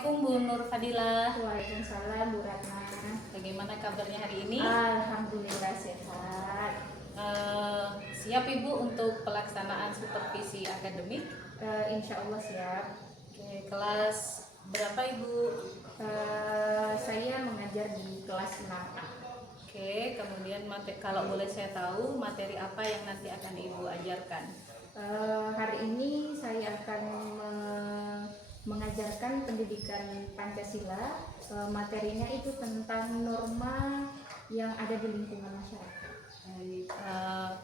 Assalamualaikum Bu Nur Fadilah. Waalaikumsalam Bu Ratna. Bagaimana kabarnya hari ini? Alhamdulillah sehat. Siap Ibu untuk pelaksanaan supervisi akademik? Insya Allah siap. Oke, kelas berapa Ibu? Saya mengajar di kelas 6A. Oke, kemudian kalau boleh saya tahu materi apa yang nanti akan Ibu ajarkan? Hari ini saya akan mengajarkan pendidikan Pancasila. Materinya itu tentang norma yang ada di lingkungan masyarakat.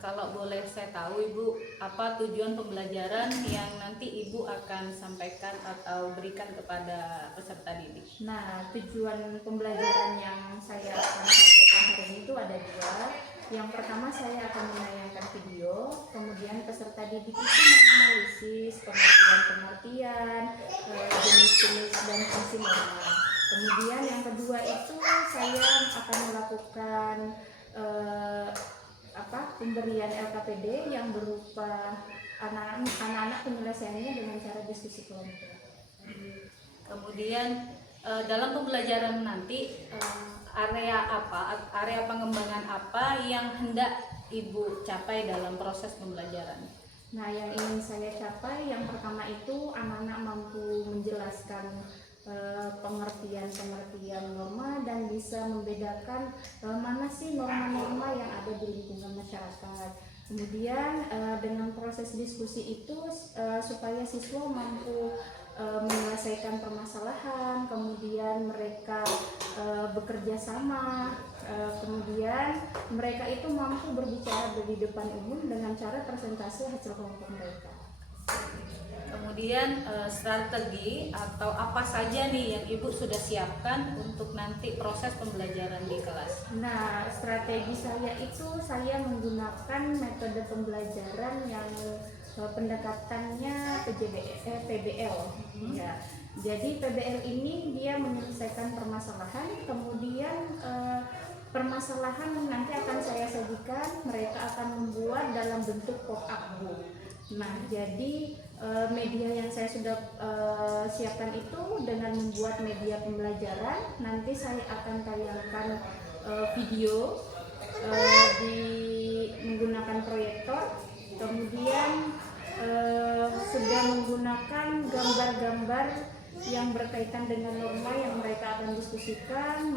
Kalau boleh saya tahu Ibu, apa tujuan pembelajaran yang nanti Ibu akan sampaikan atau berikan kepada peserta didik? Nah, tujuan pembelajaran yang saya akan sampaikan hari ini itu ada dua. Yang pertama, saya akan menayangkan video, kemudian peserta didik itu menganalisis pengertian-pengertian, jenis-jenis dan fungsi norma. Kemudian yang kedua itu saya akan melakukan pemberian LKPD yang berupa anak-anak penyelesaiannya dengan cara diskusi kelompok. Kemudian dalam pembelajaran nanti area pengembangan apa yang hendak Ibu capai dalam proses pembelajaran? Nah, yang ingin saya capai yang pertama itu anak-anak mampu menjelaskan pengertian norma dan bisa membedakan mana sih norma-norma yang ada di lingkungan masyarakat. Kemudian dengan proses diskusi itu supaya siswa mampu menyelesaikan permasalahan, kemudian mereka bekerja sama, kemudian mereka itu mampu berbicara di depan umum dengan cara presentasi hasil kelompok mereka. Kemudian strategi atau apa saja nih yang Ibu sudah siapkan untuk nanti proses pembelajaran di kelas? Nah, strategi saya itu saya menggunakan metode pembelajaran yang pendekatannya PBL. Ya. Jadi PBL ini dia menyelesaikan permasalahan, kemudian permasalahan nanti akan saya sajikan, mereka akan membuat dalam bentuk pop-up book. Nah, jadi media yang saya sudah siapkan itu dengan membuat media pembelajaran, nanti saya akan tayangkan video menggunakan proyektor, kemudian sudah menggunakan gambar-gambar yang berkaitan dengan norma yang mereka akan diskusikan,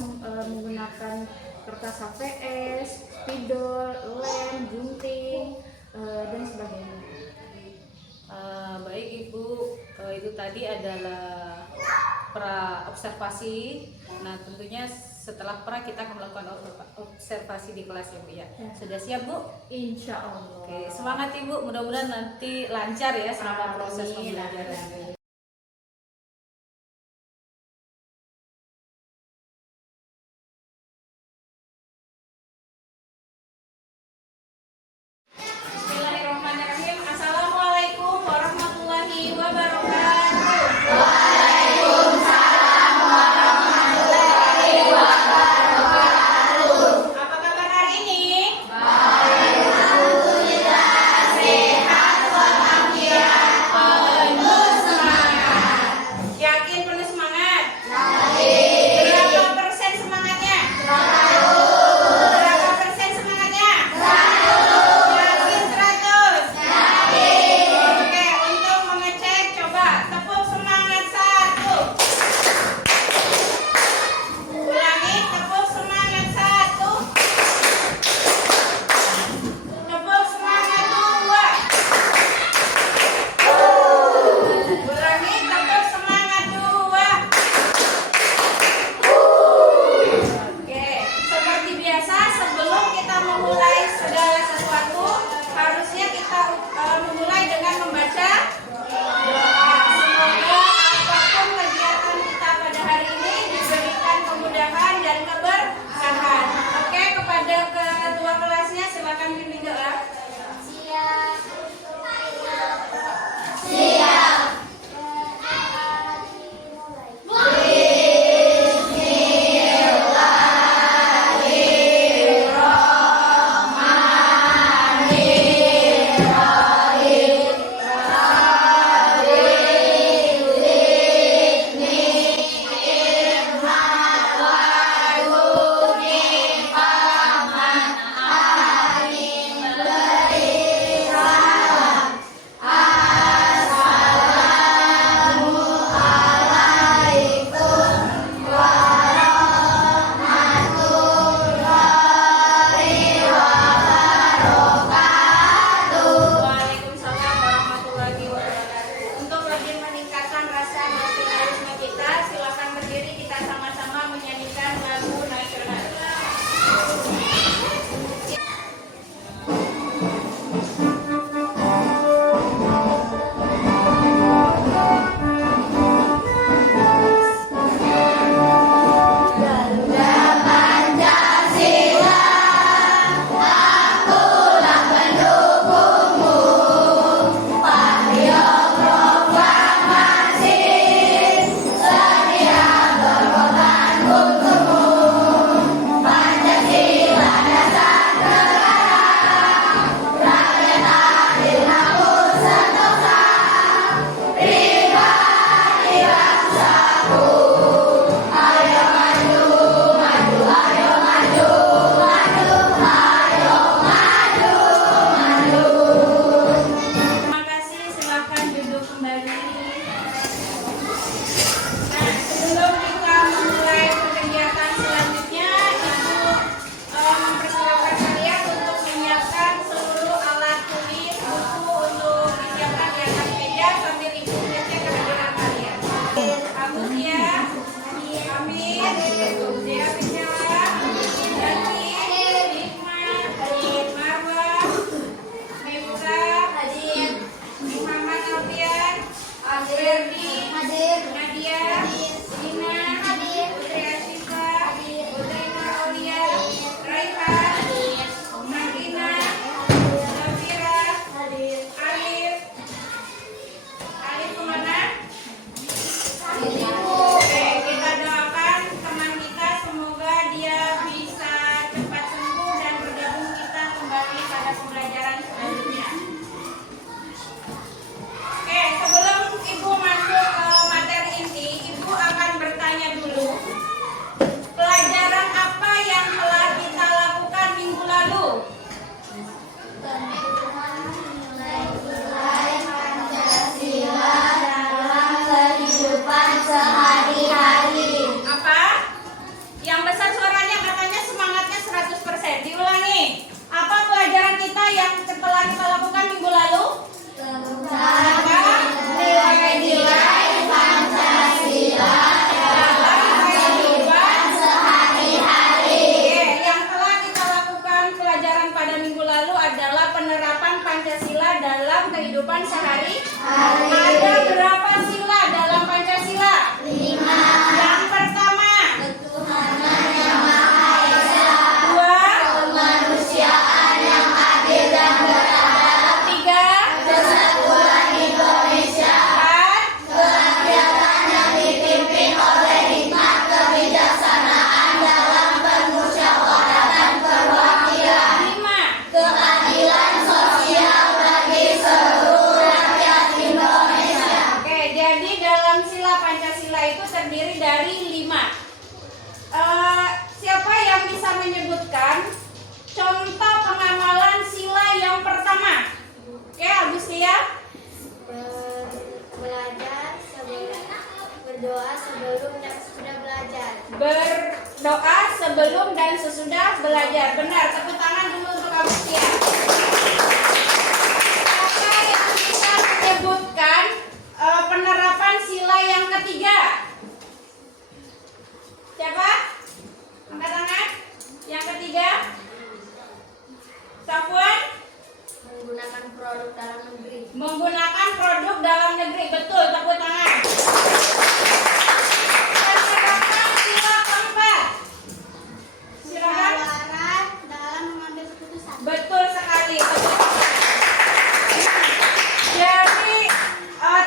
menggunakan kertas HVS, spidol, lem, gunting, dan sebagainya. Baik Ibu, itu tadi adalah pra observasi. Nah, tentunya setelah pra kita akan melakukan observasi di kelas ya Bu ya. Sudah siap Bu? Insya Allah. Oke, semangat Ibu, mudah-mudahan nanti lancar ya selama proses pembelajaran. Bismillahirrahmanirrahim. Assalamualaikum warahmatullahi wabarakatuh. Waalaikumsalam warahmatullahi wabarakatuh. Apa kabar hari ini? Baik, alhamdulillah, sehat walafiat, penuh semangat. sebelum dan sesudah belajar. Benar, tepuk tangan dulu untuk Amelia. Siapa yang bisa menyebutkan penerapan sila yang ketiga? Siapa? Angkat tangan. Yang ketiga? Safwan? Menggunakan produk dalam negeri. Menggunakan produk dalam negeri. Betul, tepuk tangan. Penerapan sila keempat. Silakan. Musyawarah dalam mengambil keputusan. Betul sekali. Jadi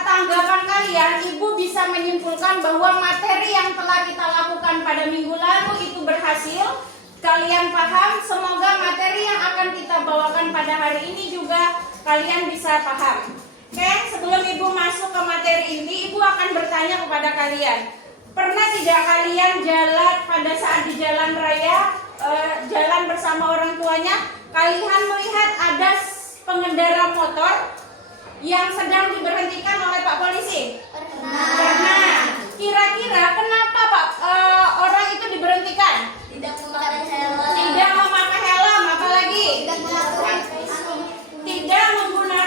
tanggapan kalian, Ibu bisa menyimpulkan bahwa materi yang telah kita lakukan pada minggu lalu itu berhasil. Kalian paham, semoga materi yang akan kita bawakan pada hari ini juga kalian bisa paham. Oke, sebelum Ibu masuk ke materi ini, Ibu akan bertanya kepada kalian. Pernah tidak kalian jalan pada saat di jalan raya, jalan bersama orang tuanya, kalian melihat ada pengendara motor yang sedang diberhentikan oleh Pak Polisi? Pernah. Kira-kira kenapa Pak orang itu diberhentikan? Tidak memakai helm. Tidak memakai helm, apalagi? Tidak melakukan Tidak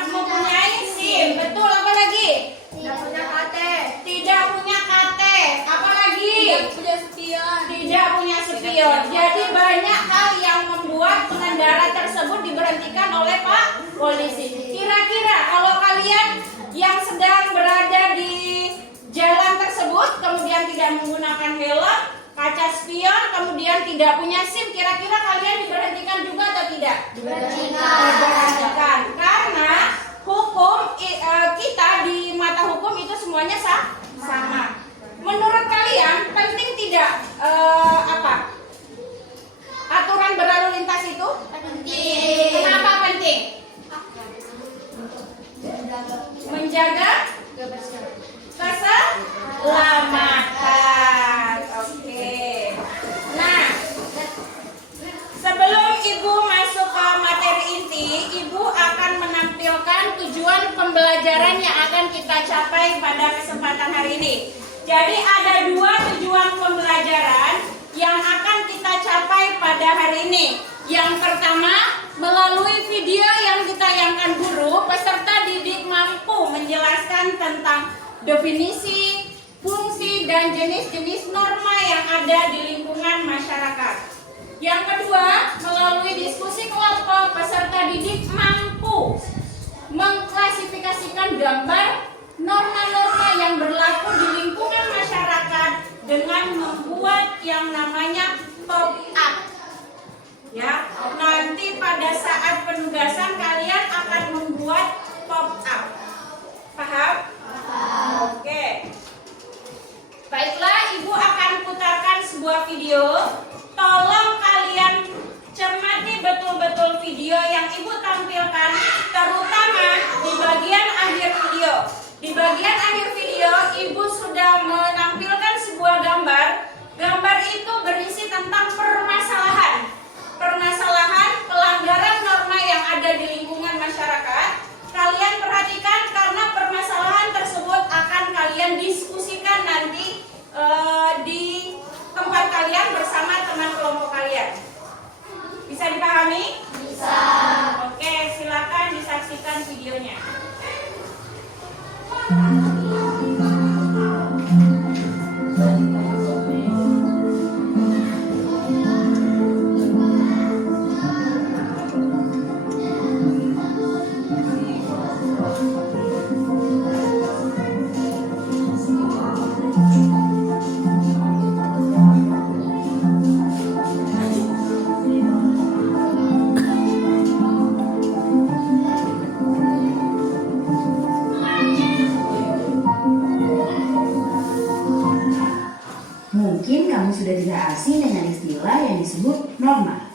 mempunyai SIM, betul, apalagi? Tidak punya KT. Tidak punya KT, apalagi? Tidak punya spion. Tidak punya spion. Jadi banyak hal yang membuat pengendara tersebut diberhentikan oleh Pak Polisi. Kira-kira kalau kalian yang sedang berada di jalan tersebut kemudian tidak menggunakan helm, kaca spion, kemudian tidak punya SIM, kira-kira kalian diberhentikan juga atau tidak? Diberhentikan. Karena hukum kita di mata hukum itu semuanya sama. Menurut kalian penting tidak aturan berlalu lintas itu? Penting. Kenapa penting? Menjaga keselamatan. Oke. Nah, sebelum Ibu masuk ke materi inti, Ibu akan menampilkan tujuan pembelajaran yang akan kita capai pada kesempatan hari ini. Jadi ada dua tujuan pembelajaran yang akan kita capai pada hari ini. Yang pertama, melalui video yang ditayangkan guru, peserta didik mampu menjelaskan tentang definisi, fungsi, dan jenis-jenis norma yang ada di lingkungan masyarakat. Yang kedua, melalui diskusi kelompok, peserta didik mampu mengklasifikasikan gambar norma-norma yang berlaku di lingkungan masyarakat dengan membuat yang namanya top up. Ya, nanti pada saat penugasan kalian akan membuat top up. Paham? Oke. Baiklah, Ibu akan putarkan sebuah video. Tolong kalian cermati betul-betul video yang Ibu tampilkan, terutama di bagian akhir video. Di bagian akhir video, Ibu sudah menampilkan sebuah gambar. Gambar itu berisi tentang permasalahan pelanggaran norma yang ada di lingkungan masyarakat. Kalian perhatikan karena permasalahan tersebut akan kalian diskusikan nanti di tempat kalian bersama teman kelompok kalian. Bisa dipahami? Bisa. Oke, silakan disaksikan videonya. Mungkin kamu sudah tidak asing dengan istilah yang disebut norma.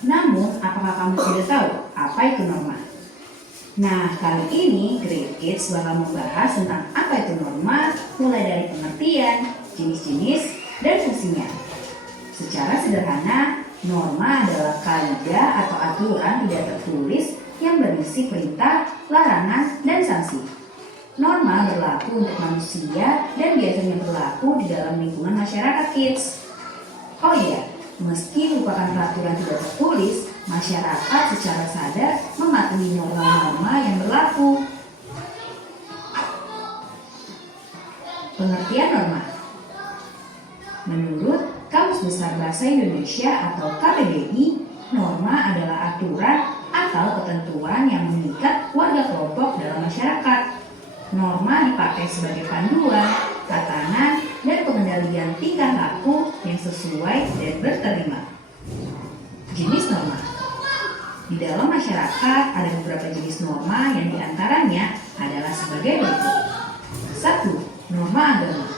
Namun, apakah kamu sudah tahu apa itu norma? Nah, kali ini Great Kids bakal membahas tentang apa itu norma, mulai dari pengertian, jenis-jenis, dan fungsinya. Secara sederhana, norma adalah kaidah atau aturan tidak tertulis yang berisi perintah, larangan, dan sanksi. Norma berlaku untuk manusia dan biasanya berlaku di dalam lingkungan masyarakat kids. Oh iya, Meski merupakan peraturan tidak tertulis, masyarakat secara sadar mematuhi norma-norma yang berlaku. Pengertian norma. Menurut Kamus Besar Bahasa Indonesia atau KBBI, norma adalah aturan atau ketentuan yang mengikat warga kelompok dalam masyarakat. Norma dipakai sebagai panduan, tatanan, dan pengendalian tingkah laku yang sesuai dan berterima. Jenis norma. Di dalam masyarakat ada beberapa jenis norma yang diantaranya adalah sebagai berikut. 1. Norma agama.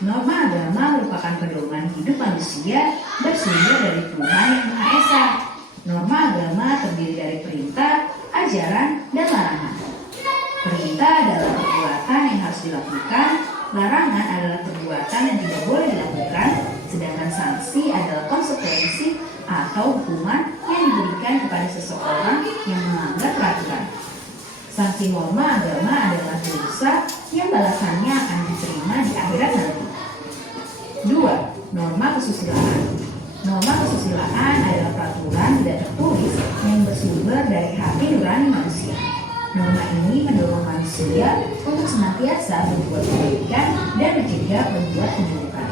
Norma agama merupakan pedoman hidup manusia bersumber dari Tuhan Yang Maha Esa. Norma agama terdiri dari perintah, ajaran, dan larangan. Perintah adalah perbuatan yang harus dilakukan, larangan adalah perbuatan yang tidak boleh dilakukan, sedangkan sanksi adalah konsekuensi atau hukuman yang diberikan kepada seseorang yang melanggar peraturan. Sanksi norma agama adalah dosa yang balasannya akan diterima di akhirat nanti. 2. Norma kesusilaan. Norma kesusilaan adalah peraturan tidak tertulis yang bersumber dari hati nurani manusia. Norma ini mendorong manusia untuk senantiasa berbuat kebaikan dan mencegah berbuat keburukan.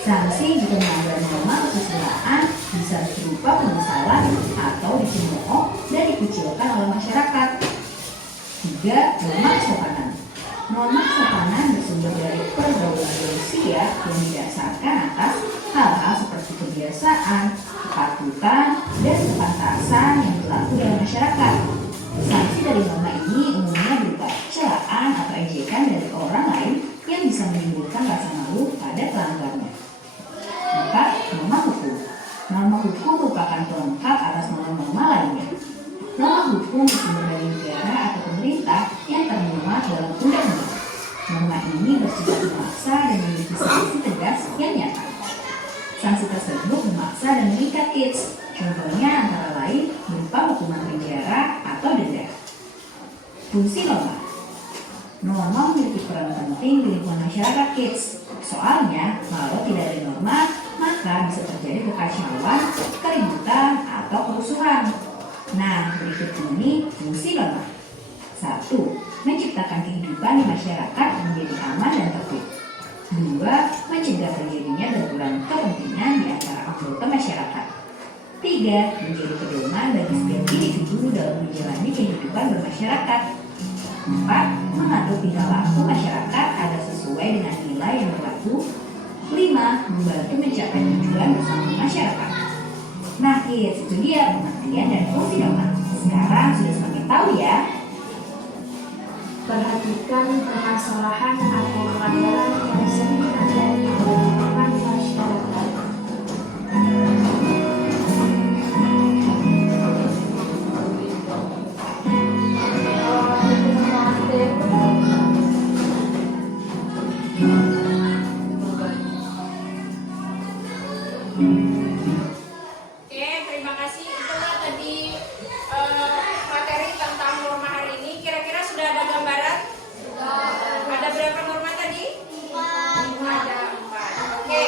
Sanksi jika melanggar norma kesusilaan bisa berupa penyesalan atau dicemooh dan dikucilkan oleh masyarakat. 3. Norma kesopanan. Norma kesopanan bersumber dari pergaulan manusia yang didasarkan atas hal-hal seperti kebiasaan, kepatutan, dan kepantasan yang berlaku dalam masyarakat. Sanksi dari norma ini umumnya berupa celaan atau ejekan dari orang lain yang bisa menimbulkan rasa malu pada pelanggarnya. 4. Norma hukum. Norma hukum merupakan pelengkap atas norma-norma lainnya. Norma hukum bersumber dari negara atau pemerintah yang termuat dalam undang-undang. Norma ini bersifat memaksa dan memiliki sanksi tegas yang nyata. Sanksi tersebut memaksa dan mengikat kids. Contohnya antara lain berupa hukuman penjara atau denda. Fungsi norma. Norma memiliki peran penting di lingkungan masyarakat kids. Soalnya, kalau tidak ada norma, maka bisa terjadi kekacauan, keributan, atau kerusuhan. Nah, berikut ini fungsi norma. 1. Menciptakan kehidupan di masyarakat menjadi aman dan tertib. 2. Mencegah terjadinya benturan kepentingan di antara anggota masyarakat. 3. Menjadi pedoman bagi setiap individu dalam menjalani kehidupan bermasyarakat. 4. Mengatur tingkah laku masyarakat agar sesuai dengan nilai yang berlaku. 5. Membantu mencapai tujuan bersama masyarakat. Nah, kids, itu dia pengertian dan fungsi norma. Sekarang sudah semakin tahu ya. Perhatikan permasalahan atau pelanggaran yang sering terjadi di lingkungan masyarakat. Oke, terima kasih. Itulah tadi materi tentang norma hari ini. Kira-kira sudah ada gambaran? Ada berapa norma tadi? 4. Ada 4. Oke.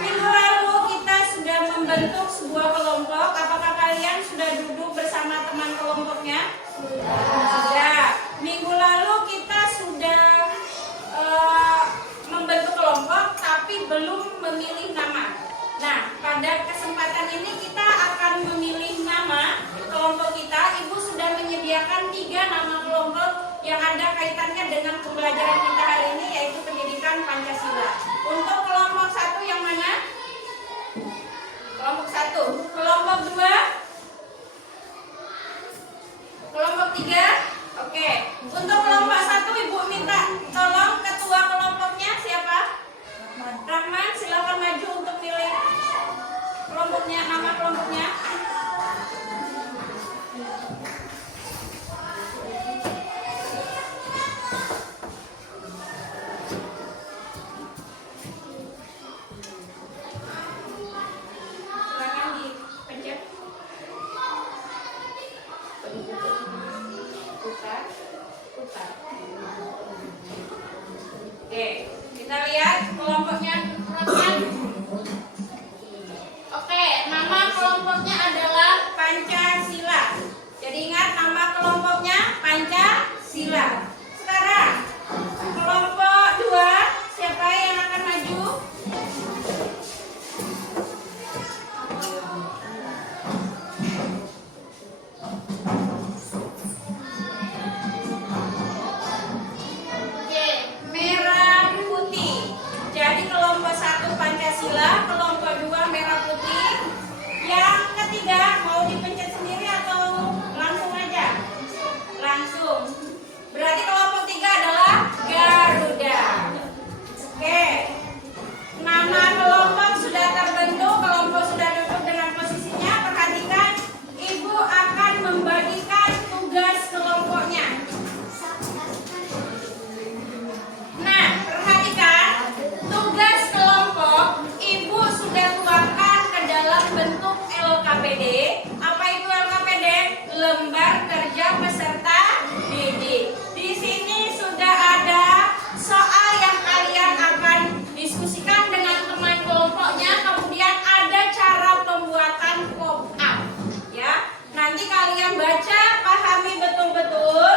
Minggu lalu kita sudah membentuk sebuah kelompok. Apakah kalian sudah duduk bersama teman kelompoknya? Sudah. Minggu lalu kita sudah membentuk kelompok, tapi belum memilih nama. Nah, pada kesempatan ini kita akan memilih nama kelompok kita. Ibu sudah menyediakan 3 nama kelompok yang ada kaitannya dengan pembelajaran kita hari ini, yaitu pendidikan Pancasila. Untuk kelompok 1 yang mana? Kelompok 1. Kelompok 2? Kelompok 3? Oke. Untuk kelompok 1 Ibu minta tolong ketua kelompoknya siapa? Rahman, silakan maju untuk pilih kelompoknya, nama kelompoknya. LKPD. Apa itu LKPD? Lembar Kerja Peserta Didik. Di sini sudah ada soal yang kalian akan diskusikan dengan teman kelompoknya. Kemudian ada cara pembuatan pop-up. Ya, nanti kalian baca, pahami betul-betul.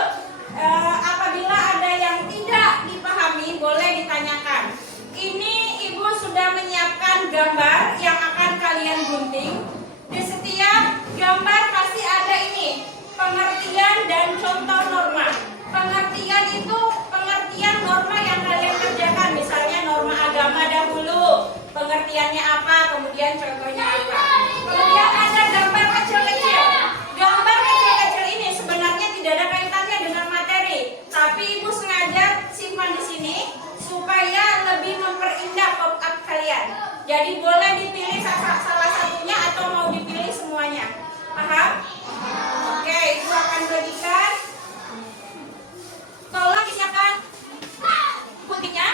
Apabila ada yang tidak dipahami, boleh ditanyakan. Ini Ibu sudah menyiapkan gambar yang akan kalian gunting. Di setiap gambar pasti ada ini, pengertian dan contoh norma. Pengertian itu pengertian norma yang kalian kerjakan. Misalnya norma agama dahulu, pengertiannya apa, kemudian contohnya apa. Kemudian ada gambar kecil-kecil. Gambar kecil-kecil ini sebenarnya tidak ada kaitannya dengan materi, tapi Ibu sengaja simpan di sini supaya lebih memperindah pop-up kalian. Jadi boleh dipilih salah satunya atau mau dipilih semuanya. Paham? Oke, Ibu akan bagikan. Tolong disiapkan guntingnya.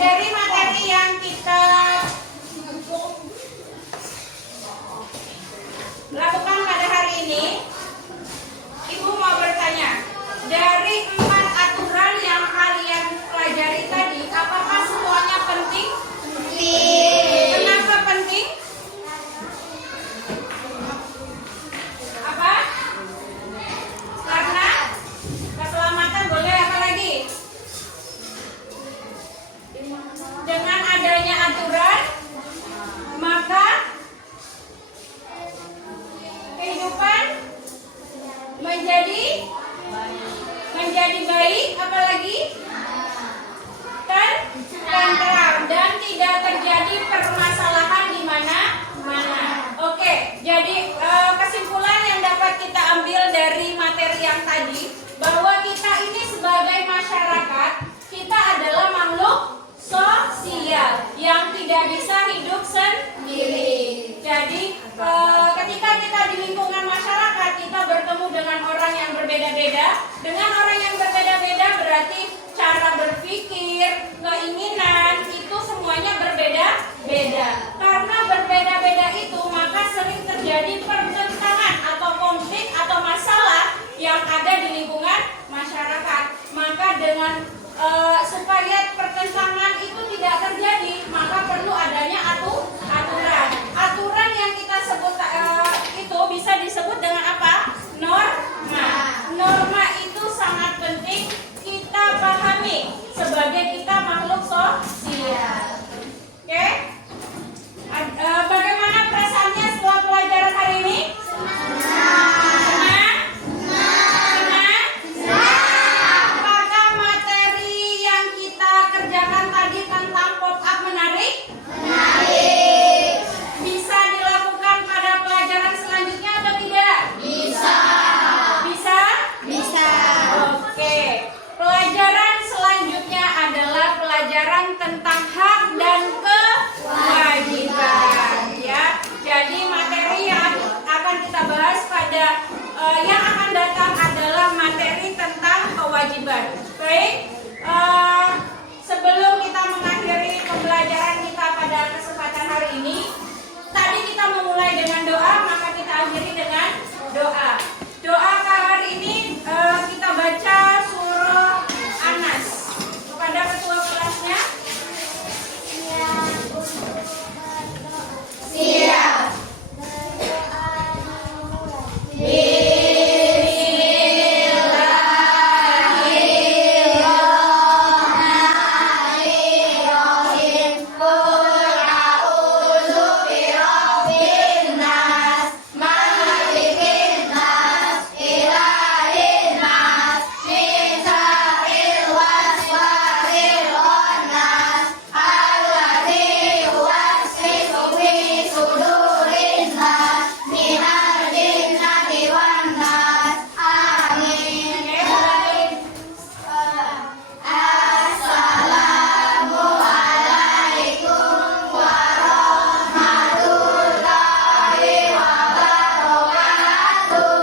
Dari materi yang kita lakukan pada hari ini, Ibu mau bertanya, dari 4 aturan yang kalian pelajari tadi, apakah semuanya penting? Kenapa penting? Apa? Karena keselamatan, boleh apa lagi? Dengan adanya aturan, maka kehidupan menjadi baik, apalagi tentram dan tidak terjadi permasalahan di mana-mana. Oke, jadi kesimpulan yang dapat kita ambil dari materi yang tadi, bahwa kita ini sebagai masyarakat, kita adalah makhluk sosial yang tidak bisa hidup sendiri. Jadi ketika kita di lingkungan masyarakat, kita bertemu dengan orang yang berbeda-beda. Dengan orang yang berbeda-beda berarti cara berpikir, keinginan itu semuanya berbeda-beda. Karena berbeda-beda itu maka sering terjadi pertentangan atau konflik atau masalah yang ada di lingkungan masyarakat. Maka dengan supaya pertentangan itu tidak terjadi, maka perlu adanya aturan. Aturan yang kita sebut itu bisa disebut dengan apa? Norma. Norma itu sangat penting kita pahami sebagai kita makhluk sosial. Oke? Bagaimana perasaannya setelah pelajaran hari ini? Senang? Apakah materi yang kita kerjakan tadi tentang pop-up menarik? Bisa dilakukan pada pelajaran selanjutnya atau tidak? Bisa. Oke. Pelajaran selanjutnya adalah pelajaran tentang hak dan kewajiban, ya. Jadi materi yang akan kita bahas pada yang akan datang adalah materi tentang kewajiban. Baik, sebelum kita mengakhiri pembelajaran kita pada kesempatan hari ini, tadi kita memulai dengan doa, maka kita akhiri dengan doa. Doa hari ini kita baca surah An-Nas. Kepada ketua kelasnya. Siap.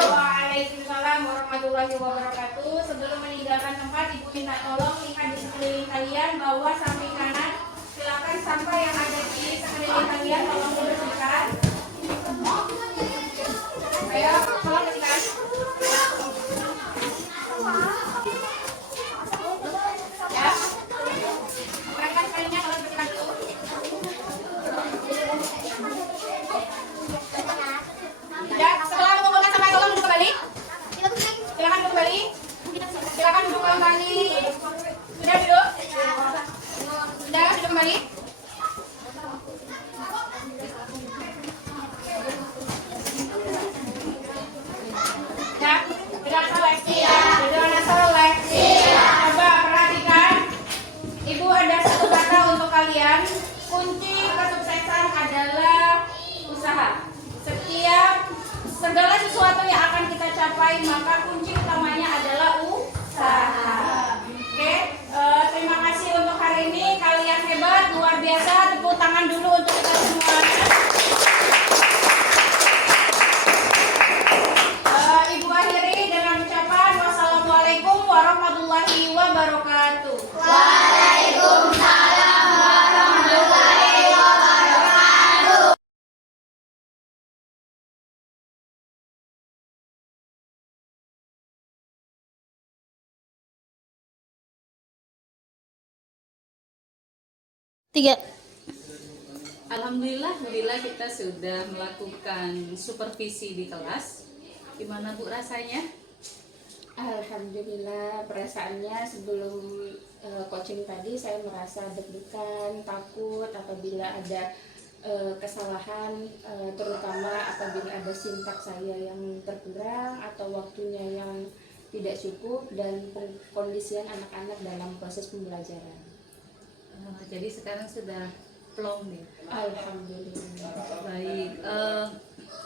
Waalaikumsalam warahmatullahi wabarakatuh. Sebelum meninggalkan tempat, Ibu minta tolong lihat di sekeliling kalian, bawah samping kanan. Silakan sampah yang ada di sekeliling kalian tolong dibersihkan. Ayo, tolong bersihkan. Ya. Mereka sekalinya tolong bersihkan dulu. Ya, setelah mengumpulkan sampah tolong duduk kembali. Silakan duduk kembali. Silakan duduk kembali. Sudah duduk? Sudah duduk kembali? Ya, sudah selesai. Sudah selesai. Coba perhatikan. Ibu ada satu kata untuk kalian. Kunci kesuksesan adalah usaha. Segala sesuatu yang akan kita capai, maka kunci utamanya adalah usaha. Oke, terima kasih untuk hari ini. Kalian hebat, luar biasa. Tepuk tangan dulu untuk kita semuanya. Ibu akhiri dengan ucapan wassalamualaikum warahmatullahi wabarakatuh. Waalaikumsalam Alhamdulillah kita sudah melakukan supervisi di kelas. Gimana Bu rasanya? Alhamdulillah, perasaannya sebelum coaching tadi saya merasa deg-degan, takut apabila ada kesalahan, terutama apabila ada sintaks saya yang terkurang atau waktunya yang tidak cukup dan kondisian anak-anak dalam proses pembelajaran. Jadi sekarang sudah plong nih. Alhamdulillah. Baik,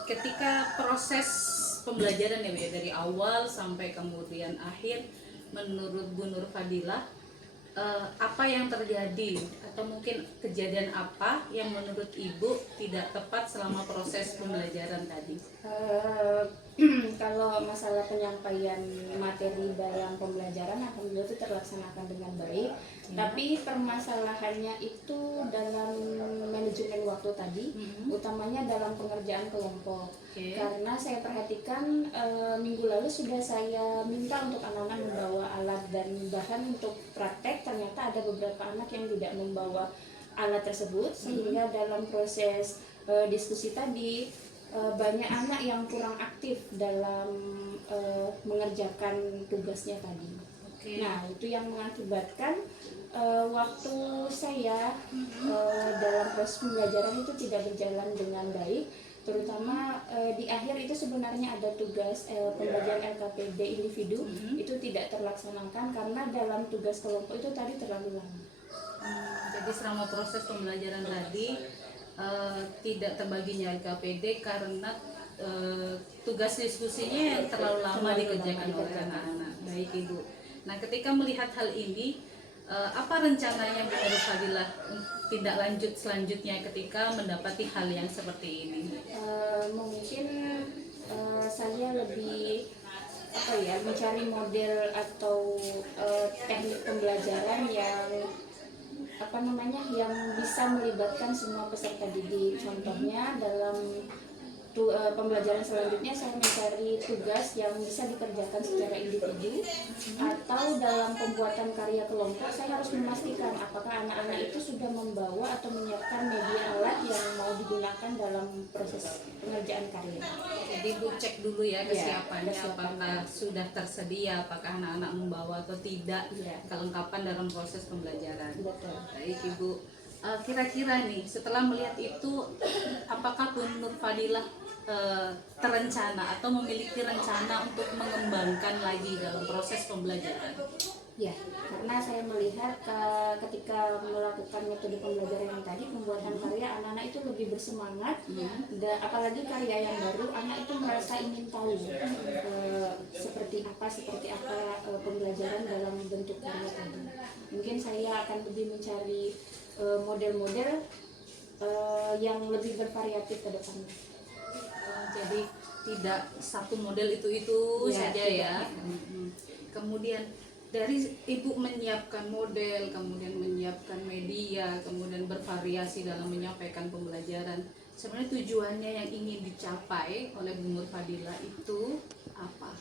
ketika proses pembelajaran ya Bu, ya, dari awal sampai kemudian akhir, menurut Bu Nur Fadilah, apa yang terjadi atau mungkin kejadian apa yang menurut Ibu tidak tepat selama proses pembelajaran tadi? Kalau masalah penyampaian materi dalam pembelajaran alhamdulillah itu terlaksanakan dengan baik, tapi permasalahannya itu dalam manajemen waktu tadi, utamanya dalam pengerjaan kelompok. Karena saya perhatikan minggu lalu sudah saya minta untuk anak-anak membawa alat dan bahan untuk praktek, ternyata ada beberapa anak yang tidak membawa alat tersebut, sehingga dalam proses diskusi tadi banyak anak yang kurang aktif dalam mengerjakan tugasnya tadi. Nah, itu yang mengakibatkan waktu saya dalam proses pembelajaran itu tidak berjalan dengan baik, terutama di akhir itu sebenarnya ada tugas pembelajaran LKPD individu itu tidak terlaksanakan karena dalam tugas kelompok itu tadi terlalu lama. Jadi selama proses pembelajaran tadi tidak terbaginya LKPD karena tugas diskusinya yang terlalu lama dikerjakan oleh anak-anak. Baik Ibu. Nah, ketika melihat hal ini, apa rencananya Bu Nur Fadilah tindak lanjut selanjutnya ketika mendapati hal yang seperti ini? Mungkin saya lebih mencari model atau teknik pembelajaran yang yang bisa melibatkan semua peserta didik. Contohnya dalam pembelajaran selanjutnya saya mencari tugas yang bisa dikerjakan secara individu, atau dalam pembuatan karya kelompok saya harus memastikan apakah anak-anak itu sudah membawa atau menyiapkan media alat yang mau digunakan dalam proses pengerjaan karya. Jadi Bu cek dulu ya kesiapannya, apakah sudah tersedia, apakah anak-anak membawa atau tidak kelengkapan dalam proses pembelajaran. Betul. Baik Ibu, kira-kira nih setelah melihat itu, apakah Bu Nur Fadilah terencana atau memiliki rencana untuk mengembangkan lagi dalam proses pembelajaran? Ya, karena saya melihat ketika melakukan metode pembelajaran yang tadi, pembuatan karya, anak-anak itu lebih bersemangat, dan apalagi karya yang baru, anak itu merasa ingin tahu seperti apa pembelajaran dalam bentuk karya tadi. Mungkin saya akan lebih mencari model-model yang lebih bervariatif ke depannya. Jadi tidak satu model itu saja ya. Kemudian dari Ibu menyiapkan model, kemudian menyiapkan media, kemudian bervariasi dalam menyampaikan pembelajaran. Sebenarnya tujuannya yang ingin dicapai oleh Bu Nur Fadilah itu apa?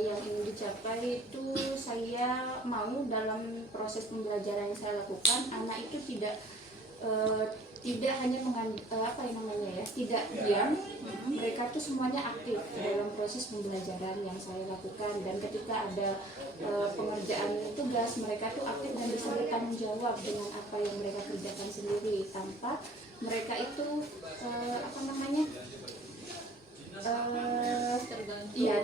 Yang ingin dicapai itu saya mau dalam proses pembelajaran yang saya lakukan, anak itu tidak hanya tidak diam, mereka tuh semuanya aktif dalam proses pembelajaran yang saya lakukan, dan ketika ada pengerjaan tugas mereka tuh aktif dan bisa bertanggung jawab dengan apa yang mereka kerjakan sendiri tanpa mereka itu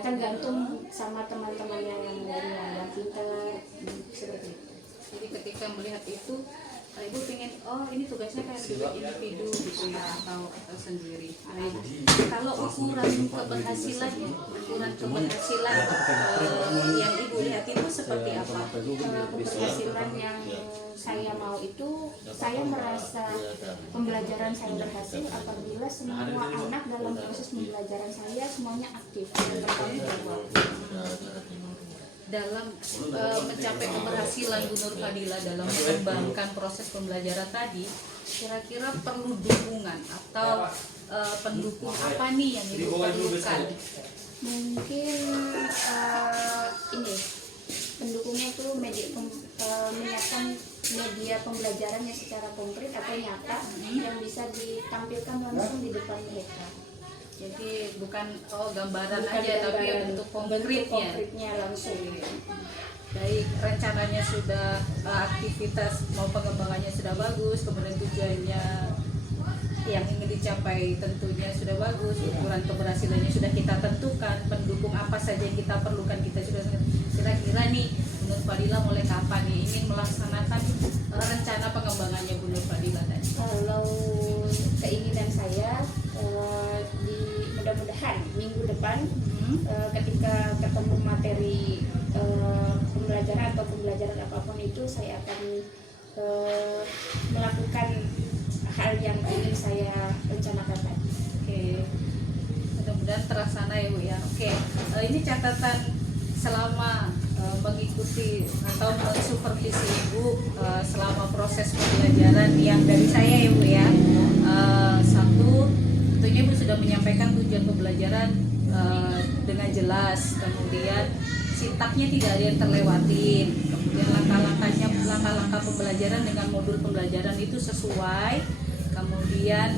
tergantung sama teman-temannya yang lain yang pintar seperti itu. Jadi ketika melihat itu, Ibu pengen, ini tugasnya kayak individu gitu ya, atau sendiri. Baik. Kalau ukuran keberhasilan yang Ibu lihat itu seperti apa? Keberhasilan yang saya mau itu, saya merasa pembelajaran saya berhasil apabila semua anak dalam proses pembelajaran saya semuanya aktif dan bertanggung jawab. Dalam mencapai keberhasilan Bu Nur Fadilah dalam mengembangkan proses pembelajaran tadi, kira-kira perlu dukungan atau pendukung apa nih yang Ibu perlukan? Mungkin pendukungnya itu menyiapkan media pembelajarannya secara konkret atau nyata yang bisa ditampilkan langsung di depan mereka. Jadi bukan gambaran Bukan aja, tapi gambaran, bentuk bentuk konkretnya. konkretnya langsung. Baik, rencananya sudah, aktivitas mau pengembangannya sudah bagus, kemudian tujuannya yang ingin dicapai tentunya sudah bagus, ukuran keberhasilannya sudah kita tentukan, pendukung apa saja yang kita perlukan kita sudah. Kira-kira nih Bu Nur Fadila mulai kapan nih ingin melaksanakan rencana pengembangannya Bu Nur Fadila tadi? Kalau keinginan saya di mudah-mudahan minggu depan ketika ketemu materi pembelajaran atau pembelajaran apapun itu, saya akan melakukan hal yang ingin saya rencanakan tadi. Oke, mudah-mudahan terlaksana ya Bu ya. Oke, ini catatan selama mengikuti atau mensupervisi Ibu selama proses pembelajaran yang dari saya ya Bu ya. Satu, tentunya Ibu sudah menyampaikan tujuan pembelajaran dengan jelas, kemudian sintaknya tidak ada yang terlewatin, kemudian langkah-langkah pembelajaran dengan modul pembelajaran itu sesuai, kemudian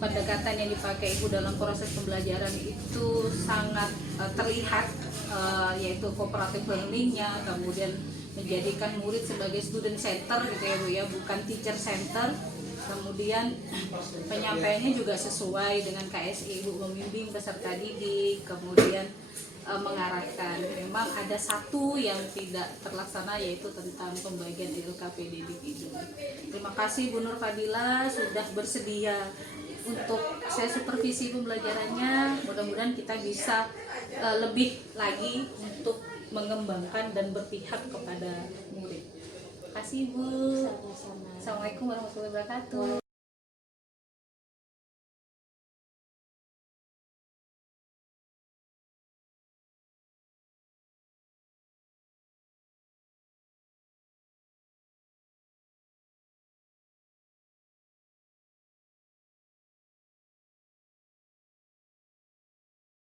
pendekatan yang dipakai Ibu dalam proses pembelajaran itu sangat terlihat, yaitu cooperative learning-nya, kemudian menjadikan murid sebagai student center gitu ya Bu ya, bukan teacher center. Kemudian penyampaiannya juga sesuai dengan KSI, Ibu membimbing peserta didik, kemudian mengarahkan. Memang ada satu yang tidak terlaksana, yaitu tentang pembagian LKPD individu. Terima kasih Bu Nur Fadila sudah bersedia untuk saya supervisi pembelajarannya. Mudah-mudahan kita bisa lebih lagi untuk mengembangkan dan berpihak kepada murid. Terima kasih Bu. Sama-sama. Assalamualaikum warahmatullahi wabarakatuh.